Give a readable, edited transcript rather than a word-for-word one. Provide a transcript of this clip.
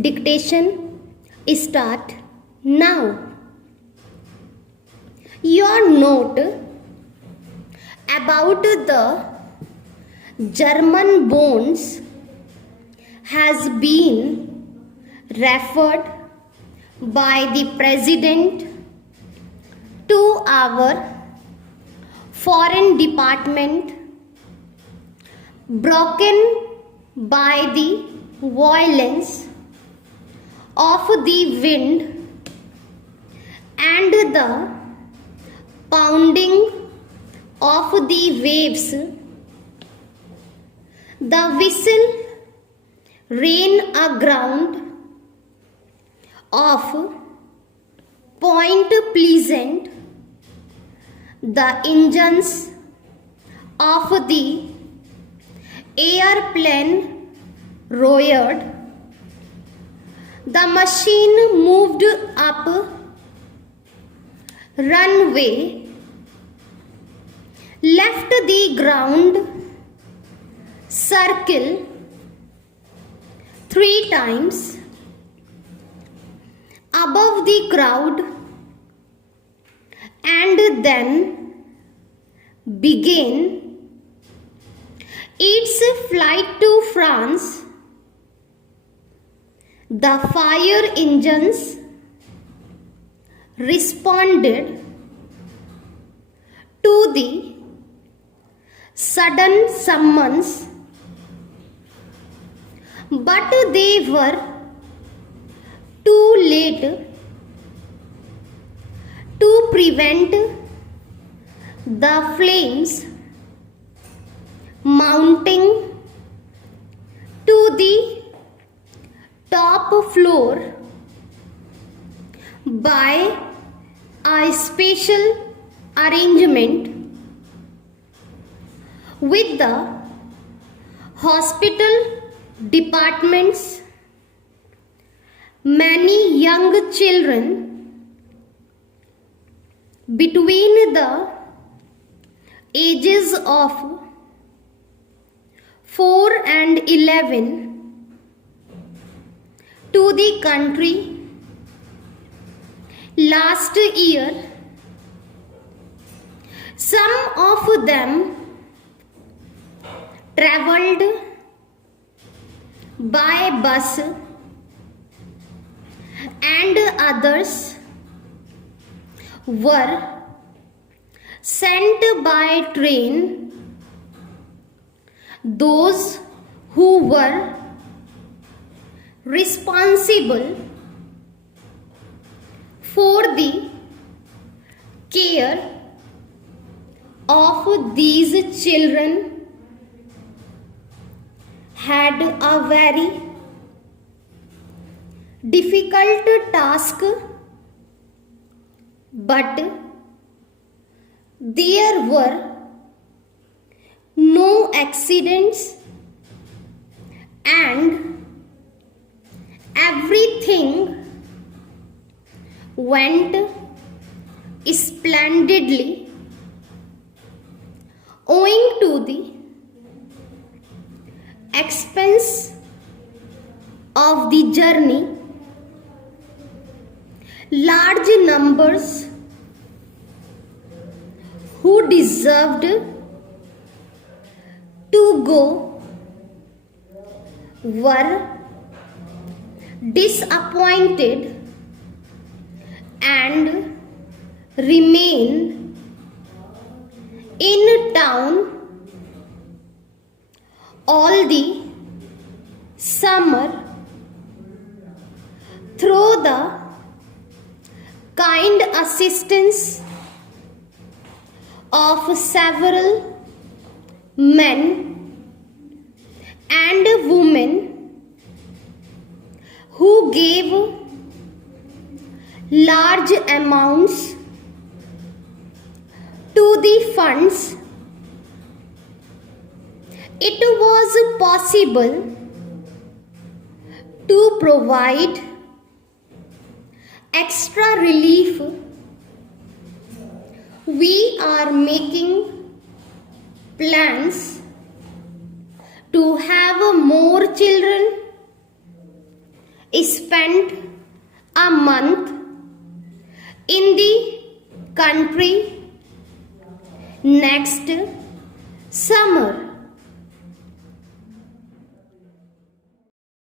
Dictation start now. Your note about the German bonds has been referred by the President to our Foreign Department, broken by the violence of the wind and the pounding of the waves. The whistle ran aground of Point Pleasant. The engines of the airplane roared. The machine moved up runway, left the ground circle 3 times above the crowd, and then began its flight to France. The fire engines responded to the sudden summons, but they were too late to prevent the flames mounting to the top floor by a special arrangement with the hospital departments. Many young children between the ages of 4 and 11 to the country last year. Some of them travelled by bus and others were sent by train. Those who were responsible for the care of these children had a very difficult task, but there were no accidents and everything went splendidly owing to the expense of the journey. Large numbers who deserved to go were disappointed and remain in town all the summer through the kind assistance of several men and women who gave large amounts to the funds. It was possible to provide extra relief. We are making plans to have more children spent a month in the country next summer.